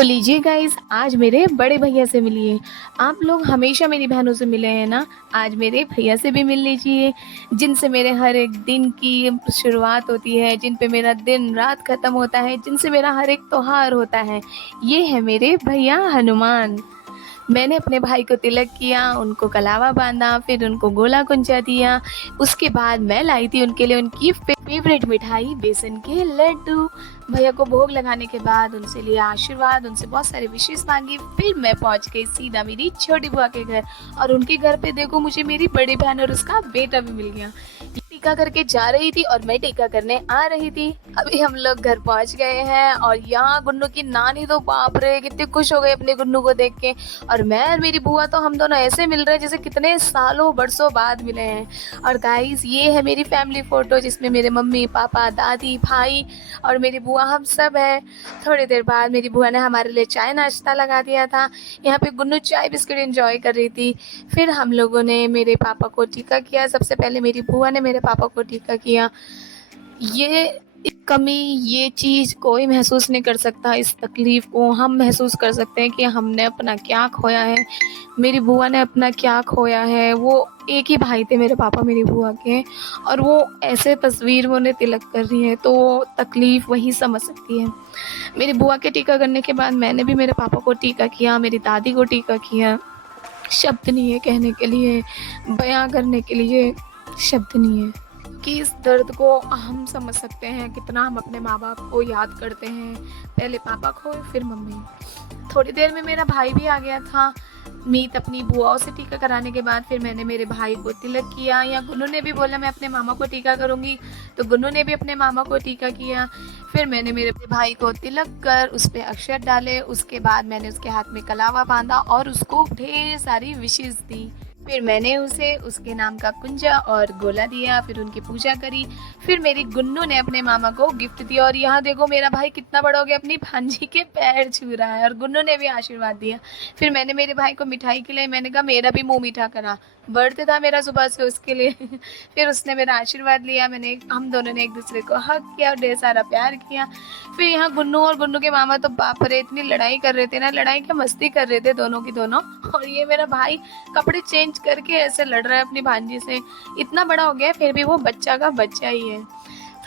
तो लीजिए गाइस, आज मेरे बड़े भैया से मिलिए। आप लोग हमेशा मेरी बहनों से मिले हैं ना, आज मेरे भैया से भी मिल लीजिए, जिनसे मेरे हर एक दिन की शुरुआत होती है, जिन पे मेरा दिन रात ख़त्म होता है, जिनसे मेरा हर एक त्योहार होता है। ये है मेरे भैया हनुमान। मैंने अपने भाई को तिलक किया, उनको कलावा बाँधा, फिर उनको गोला कुंचा दिया। उसके बाद मैं लाई थी उनके लिए उनकी फ़ेवरेट मिठाई बेसन के लड्डू। भैया को भोग लगाने के बाद उनसे लिया आशीर्वाद, उनसे बहुत सारे विशेस माँगी। फिर मैं पहुँच गई सीधा मेरी छोटी बुआ के घर, और उनके घर पे देखो मुझे मेरी बड़ी बहन और उसका बेटा भी मिल गया। ये टीका करके जा रही थी और मैं टीका करने आ रही थी। अभी हम लोग घर पहुँच गए हैं, और यहाँ गुन्नू की नानी तो बाप रे कितनी खुश हो गई अपने गुन्नू को देख के। और मैं और मेरी बुआ तो हम दोनों ऐसे मिल रहे हैं जैसे कितने सालों बरसों बाद मिले हैं। और गाइस, ये है मेरी फैमिली फ़ोटो जिसमें मेरे मम्मी पापा दादी भाई और मेरी बुआ हम सब हैं। थोड़ी देर बाद मेरी बुआ ने हमारे लिए चाय नाश्ता लगा दिया था। यहाँ पे गुन्नू चाय बिस्किट एंजॉय कर रही थी। फिर हम लोगों ने मेरे पापा को टीका किया। सबसे पहले मेरी बुआ ने मेरे पापा को टीका किया। ये कमी, ये चीज़ कोई महसूस नहीं कर सकता। इस तकलीफ़ को हम महसूस कर सकते हैं कि हमने अपना क्या खोया है, मेरी बुआ ने अपना क्या खोया है। वो एक ही भाई थे मेरे पापा मेरी बुआ के, और वो ऐसे तस्वीर में उन्हें तिलक कर रही है, तो वो तकलीफ़ वही समझ सकती है। मेरी बुआ के टीका करने के बाद मैंने भी मेरे पापा को टीका किया, मेरी दादी को टीका किया। शब्द नहीं है कहने के लिए, बयां करने के लिए शब्द नहीं है कि इस दर्द को हम समझ सकते हैं, कितना हम अपने माँ बाप को याद करते हैं। पहले पापा खोए, फिर मम्मी। थोड़ी देर में मेरा भाई भी आ गया था। मीत अपनी बुआओं से टीका कराने के बाद फिर मैंने मेरे भाई को तिलक किया। या गुन्नू ने भी बोला मैं अपने मामा को टीका करूँगी, तो गुन्नू ने भी अपने मामा को टीका किया। फिर मैंने मेरे भाई को तिलक कर उस पर अक्षर डाले। उसके बाद मैंने उसके हाथ में कलावा बांधा और उसको ढेर सारी विशेस दी। फिर मैंने उसे उसके नाम का कुंजा और गोला दिया, फिर उनकी पूजा करी। फिर मेरी गुन्नू ने अपने मामा को गिफ्ट दिया, और यहाँ देखो मेरा भाई कितना बड़ा हो गया, अपनी भांजी के पैर छू रहा है, और गुन्नू ने भी आशीर्वाद दिया। फिर मैंने मेरे भाई को मिठाई खिलाई। मैंने कहा मेरा भी मुंह मीठा करा, बर्थडे था मेरा सुबह से उसके लिए। फिर उसने मेरा आशीर्वाद लिया। हम दोनों ने एक दूसरे को हग किया और ढेर सारा प्यार किया। फिर यहाँ गुन्नू और गुन्नू के मामा तो बाप रे इतनी लड़ाई कर रहे थे ना, लड़ाई क्या मस्ती कर रहे थे दोनों की दोनों। और ये मेरा भाई कपड़े चेंज करके ऐसे लड़ रहा है अपनी भांजी से। इतना बड़ा हो गया फिर भी वो बच्चा का बच्चा ही है।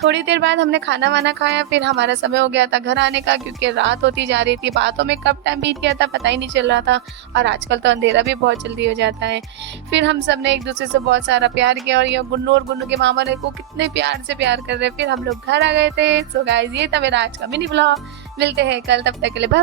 थोड़ी देर बाद हमने खाना वाना खाया। फिर हमारा समय हो गया था घर आने का, क्योंकि रात होती जा रही थी। बातों में कब टाइम बीत गया था पता ही नहीं चल रहा था, और आजकल तो अंधेरा भी बहुत जल्दी हो जाता है। फिर हम सब ने एक दूसरे से बहुत सारा प्यार किया, और ये गुन्नू और गुन्नू के मामा ने को कितने प्यार से प्यार कर रहे। फिर हम लोग घर आ गए थे। सो गाइस, ये था मेरा आज का मिनी ब्लॉग। मिलते हैं कल, तब तक के लिए बाय बाय।